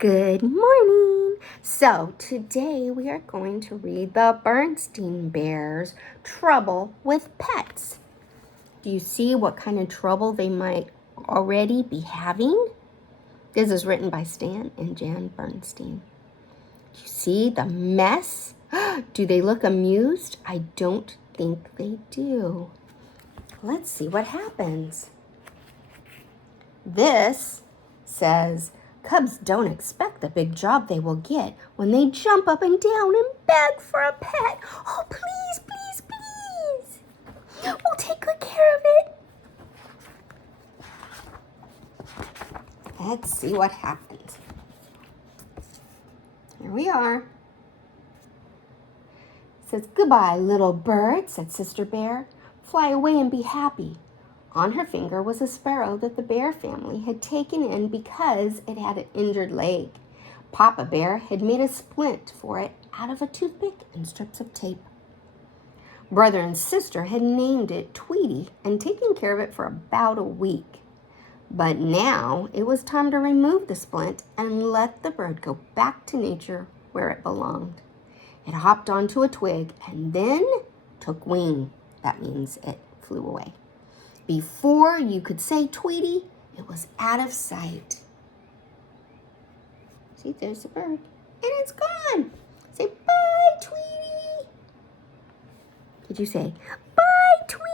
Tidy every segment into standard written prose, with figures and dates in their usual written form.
Good morning. So today we are going to read the Berenstain Bears' Trouble with Pets. Do you see what kind of trouble they might already be having? This is written by Stan and Jan Berenstain. Do you see the mess? Do they look amused? I don't think they do. Let's see what happens. This says, cubs don't expect the big job they will get when they jump up and down and beg for a pet. Oh, please, please, please. We'll take good care of it. Let's see what happens. Here we are. It says, goodbye, little bird, said Sister Bear. Fly away and be happy. On her finger was a sparrow that the bear family had taken in because it had an injured leg. Papa Bear had made a splint for it out of a toothpick and strips of tape. Brother and sister had named it Tweety and taken care of it for about a week. But now it was time to remove the splint and let the bird go back to nature where it belonged. It hopped onto a twig and then took wing. That means it flew away. Before you could say Tweety, it was out of sight. See, there's the bird. And it's gone. Say, bye, Tweety. Did you say, bye, Tweety?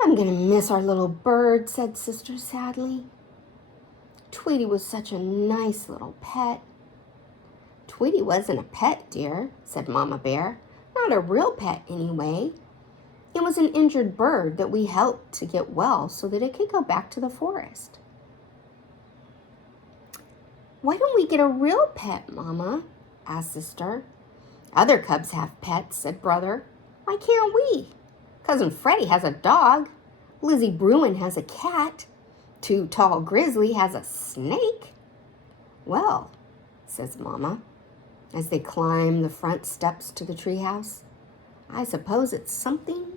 I'm going to miss our little bird, said Sister sadly. Tweety was such a nice little pet. Tweety wasn't a pet, dear, said Mama Bear. Not a real pet, anyway. It was an injured bird that we helped to get well so that it could go back to the forest. Why don't we get a real pet, Mama? asked Sister. Other cubs have pets, said Brother. Why can't we? Cousin Freddie has a dog. Lizzie Bruin has a cat. Too Tall Grizzly has a snake. Well, says Mama, as they climb the front steps to the treehouse, I suppose it's something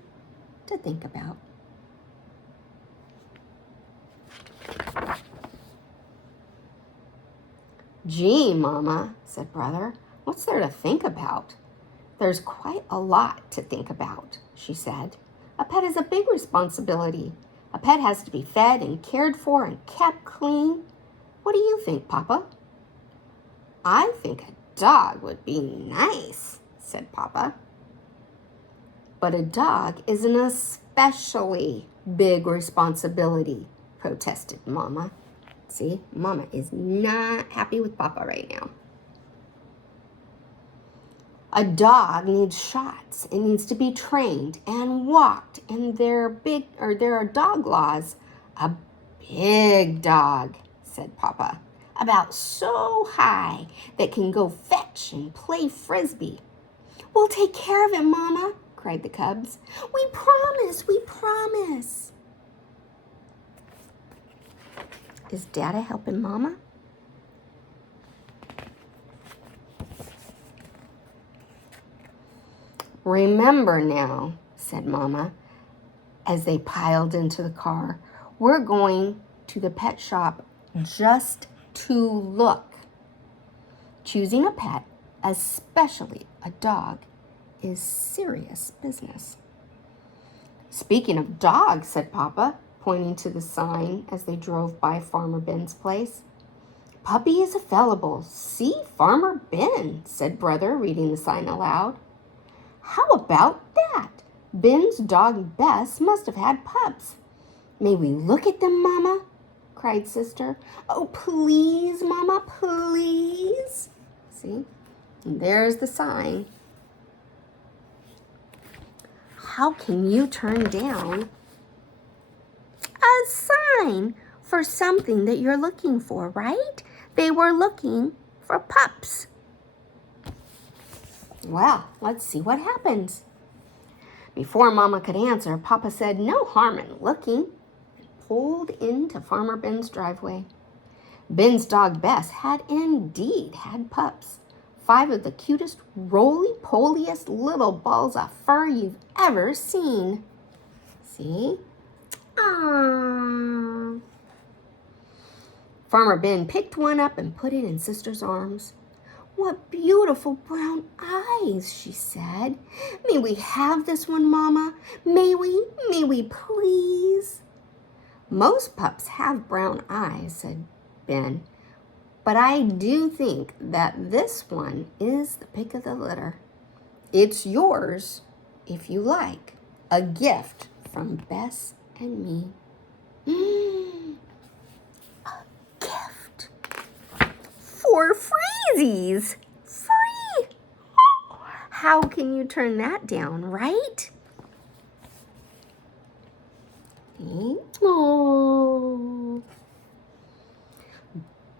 to think about. Gee, Mama, said Brother, what's there to think about? There's quite a lot to think about, she said. A pet is a big responsibility. A pet has to be fed and cared for and kept clean. What do you think, Papa? I think a dog would be nice, said Papa. But a dog is an especially big responsibility, protested Mama. See, Mama is not happy with Papa right now. A dog needs shots. It needs to be trained and walked, and there are dog laws. A big dog, said Papa, about so high that can go fetch and play frisbee. We'll take care of it, Mama, cried the cubs. We promise, we promise. Is Dada helping Mama? Remember now, said Mama, as they piled into the car, we're going to the pet shop just to look. Choosing a pet, especially a dog, is serious business. Speaking of dogs, said Papa, pointing to the sign as they drove by Farmer Ben's place. Puppy is available. See Farmer Ben, said Brother, reading the sign aloud. How about that? Ben's dog Bess must have had pups. May we look at them, Mama? Cried Sister. Oh, please, Mama, please. See? And there's the sign. How can you turn down a sign for something that you're looking for, right? They were looking for pups. Well, let's see what happens. Before Mama could answer, Papa said, no harm in looking, and pulled into Farmer Ben's driveway. Ben's dog Bess had indeed had pups. 5 of the cutest, roly-poliest little balls of fur you've ever seen. See? Aww. Farmer Ben picked one up and put it in Sister's arms. "What beautiful brown eyes," she said. "May we have this one, Mama? May we? May we please?" "Most pups have brown eyes," said Ben, "but I do think that this one is the pick of the litter. It's yours if you like. A gift from Bess and me." A gift for Freezies. Free! How can you turn that down, right? Oh.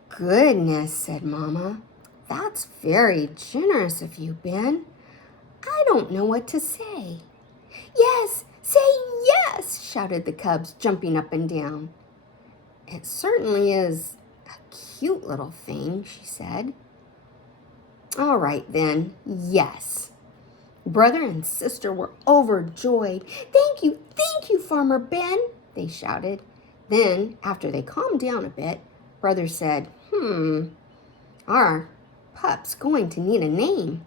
"Goodness," said Mama. "That's very generous of you, Ben. I don't know what to say." "Yes, say yes," shouted the cubs, jumping up and down. "It certainly is a cute little thing," she said. "All right then, yes." Brother and sister were overjoyed. Thank you, Farmer Ben," they shouted. Then, after they calmed down a bit, Brother said, "Our pup's going to need a name.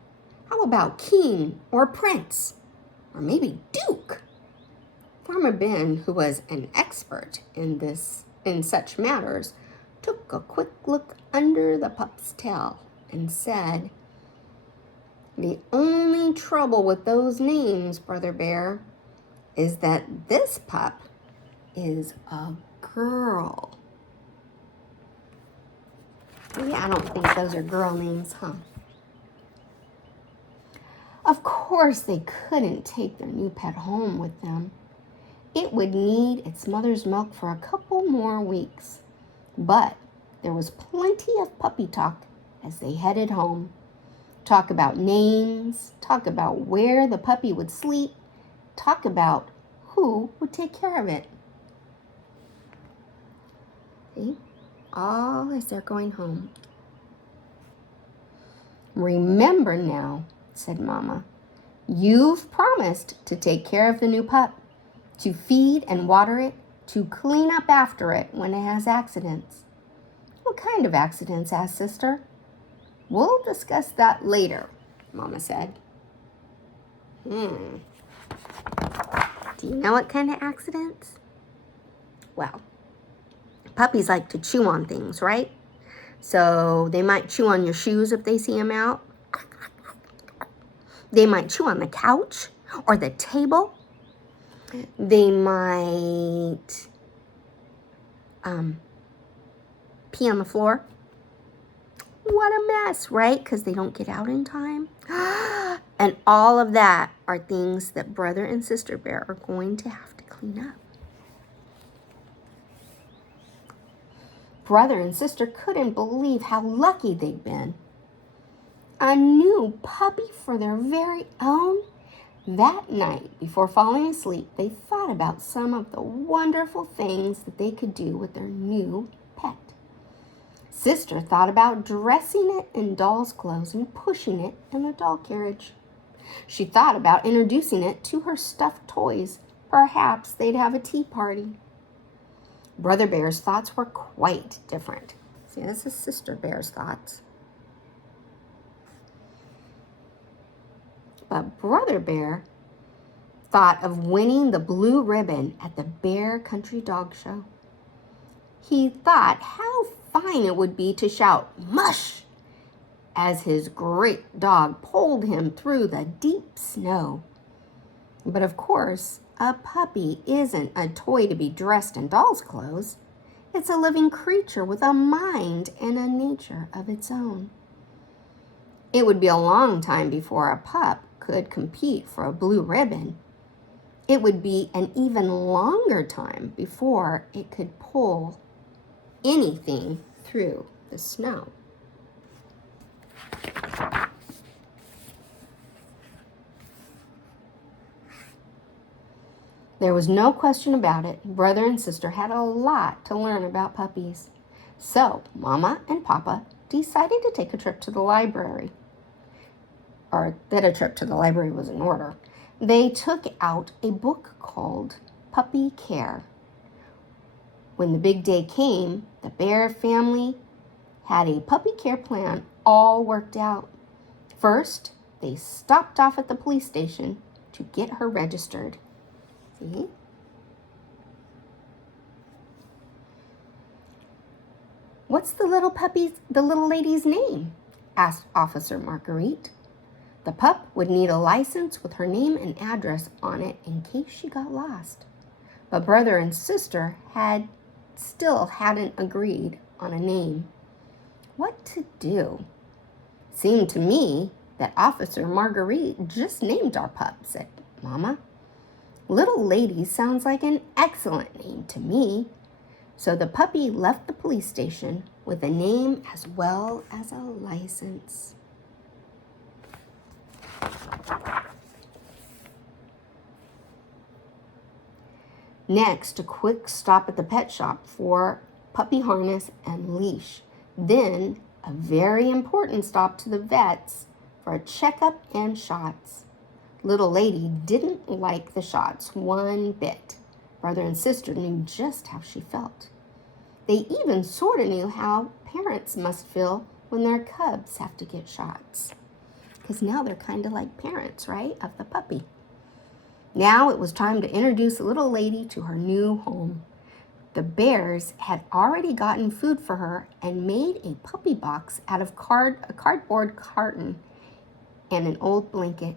How about King or Prince? Or maybe Duke?" Farmer Ben, who was an expert in such matters, took a quick look under the pup's tail and said, "The only trouble with those names, Brother Bear, is that this pup is a girl." Yeah, I don't think those are girl names, huh? Of course, they couldn't take their new pet home with them. It would need its mother's milk for a couple more weeks. But there was plenty of puppy talk as they headed home. Talk about names, talk about where the puppy would sleep, talk about who would take care of it. See? All as they're going home. "Remember now," said Mama, "you've promised to take care of the new pup, to feed and water it, to clean up after it when it has accidents." "What kind of accidents?" asked Sister. "We'll discuss that later," Mama said. Do you know what kind of accidents? Well, puppies like to chew on things, right? So they might chew on your shoes if they see them out. They might chew on the couch or the table. They might pee on the floor. What a mess, right? Because they don't get out in time. And all of that are things that Brother and Sister Bear are going to have to clean up. Brother and sister couldn't believe how lucky they'd been. A new puppy for their very own. That night, before falling asleep, they thought about some of the wonderful things that they could do with their new pet. Sister thought about dressing it in doll's clothes and pushing it in a doll carriage. She thought about introducing it to her stuffed toys. Perhaps they'd have a tea party. Brother Bear's thoughts were quite different. See, this is Sister Bear's thoughts. But Brother Bear thought of winning the blue ribbon at the Bear Country Dog Show. He thought how fine it would be to shout, "Mush!" as his great dog pulled him through the deep snow. But of course, a puppy isn't a toy to be dressed in doll's clothes. It's a living creature with a mind and a nature of its own. It would be a long time before a pup could compete for a blue ribbon. It would be an even longer time before it could pull anything through the snow. There was no question about it. Brother and sister had a lot to learn about puppies. So Mama and Papa decided to take a trip to the library. Or that a trip to the library was in order. They took out a book called puppy care. When the big day came, the bear family had a puppy care plan all worked out. First, they stopped off at the police station to get her registered. See? "What's the little lady's name?" asked Officer Marguerite. The pup would need a license with her name and address on it in case she got lost. But brother and sister still hadn't agreed on a name. What to do? "Seemed to me that Officer Marguerite just named our pup," said Mama. "Little Lady sounds like an excellent name to me." So the puppy left the police station with a name as well as a license. Next, a quick stop at the pet shop for puppy harness and leash. Then, a very important stop to the vet's for a checkup and shots. Little Lady didn't like the shots one bit. Brother and sister knew just how she felt. They even sort of knew how parents must feel when their cubs have to get shots. Because now they're kind of like parents, right, of the puppy. Now it was time to introduce Little Lady to her new home. The bears had already gotten food for her and made a puppy box out of a cardboard carton and an old blanket.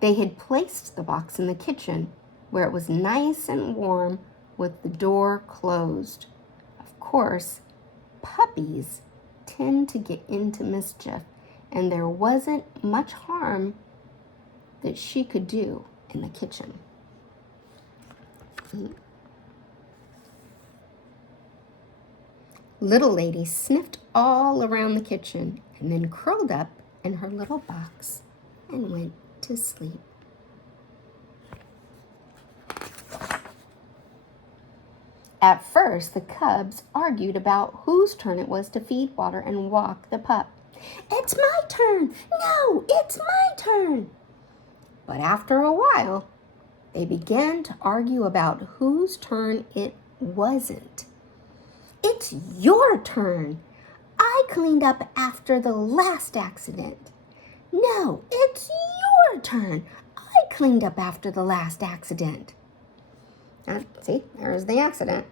They had placed the box in the kitchen where it was nice and warm with the door closed. Of course, puppies tend to get into mischief, and there wasn't much harm that she could do in the kitchen. Little Lady sniffed all around the kitchen and then curled up in her little box and went to sleep. At first, the cubs argued about whose turn it was to feed, water, and walk the pup. "It's my turn! No, it's my turn!" But after a while, they began to argue about whose turn it wasn't. "It's your turn! I cleaned up after the last accident." "No, it's your turn! I cleaned up after the last accident." See, there's the accident.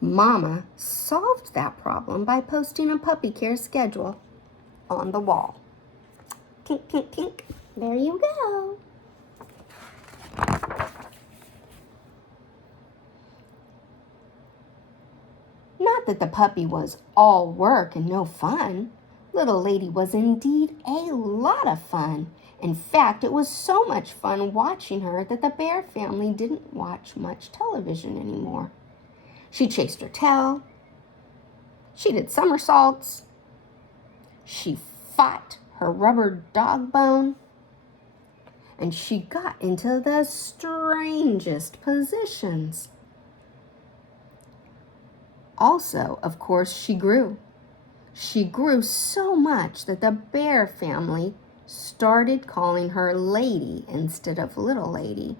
Mama solved that problem by posting a puppy care schedule on the wall. Tink, tink, tink. There you go. Not that the puppy was all work and no fun. Little Lady was indeed a lot of fun. In fact, it was so much fun watching her that the bear family didn't watch much television anymore. She chased her tail. She did somersaults. She fought her rubber dog bone. And she got into the strangest positions. Also, of course, she grew. She grew so much that the bear family started calling her Lady instead of Little Lady.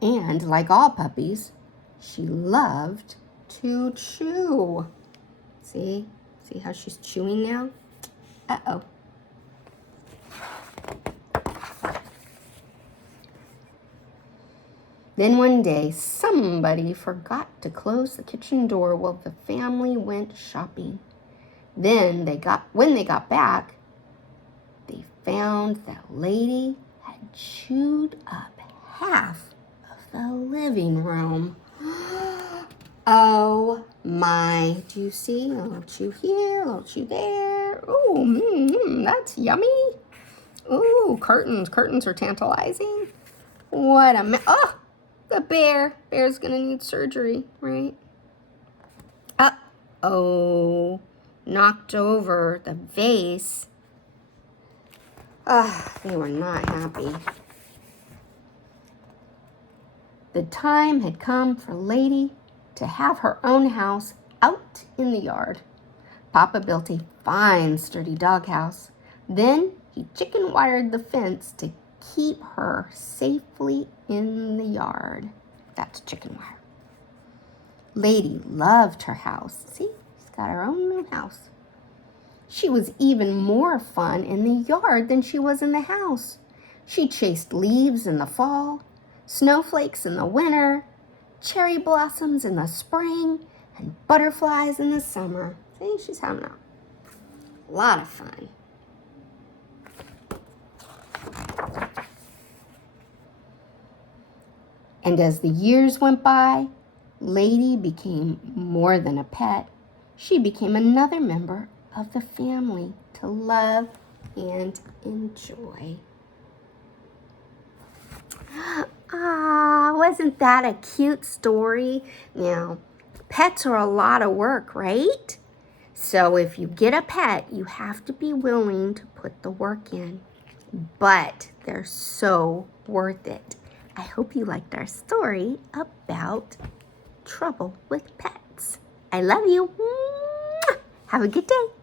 And like all puppies, she loved to chew. See how she's chewing now? Uh-oh. Then one day, somebody forgot to close the kitchen door while the family went shopping. Then when they got back, they found that Lady had chewed up half of the living room. Oh my, do you see? A little chew here, a little chew there. Ooh, that's yummy. Ooh, curtains are tantalizing. What a oh, the bear's gonna need surgery, right? Uh-oh, knocked over the vase. They were not happy. The time had come for Lady to have her own house out in the yard. Papa built a fine, sturdy doghouse. Then he chicken wired the fence to keep her safely in the yard. That's chicken wire. Lady loved her house. See, she's got her own new house. She was even more fun in the yard than she was in the house. She chased leaves in the fall, snowflakes in the winter, cherry blossoms in the spring, and butterflies in the summer. See, she's having a lot of fun. And as the years went by, Lady became more than a pet. She became another member of the family to love and enjoy. Ah, wasn't that a cute story? Now, pets are a lot of work, right? So if you get a pet, you have to be willing to put the work in. But they're so worth it. I hope you liked our story about trouble with pets. I love you. Have a good day.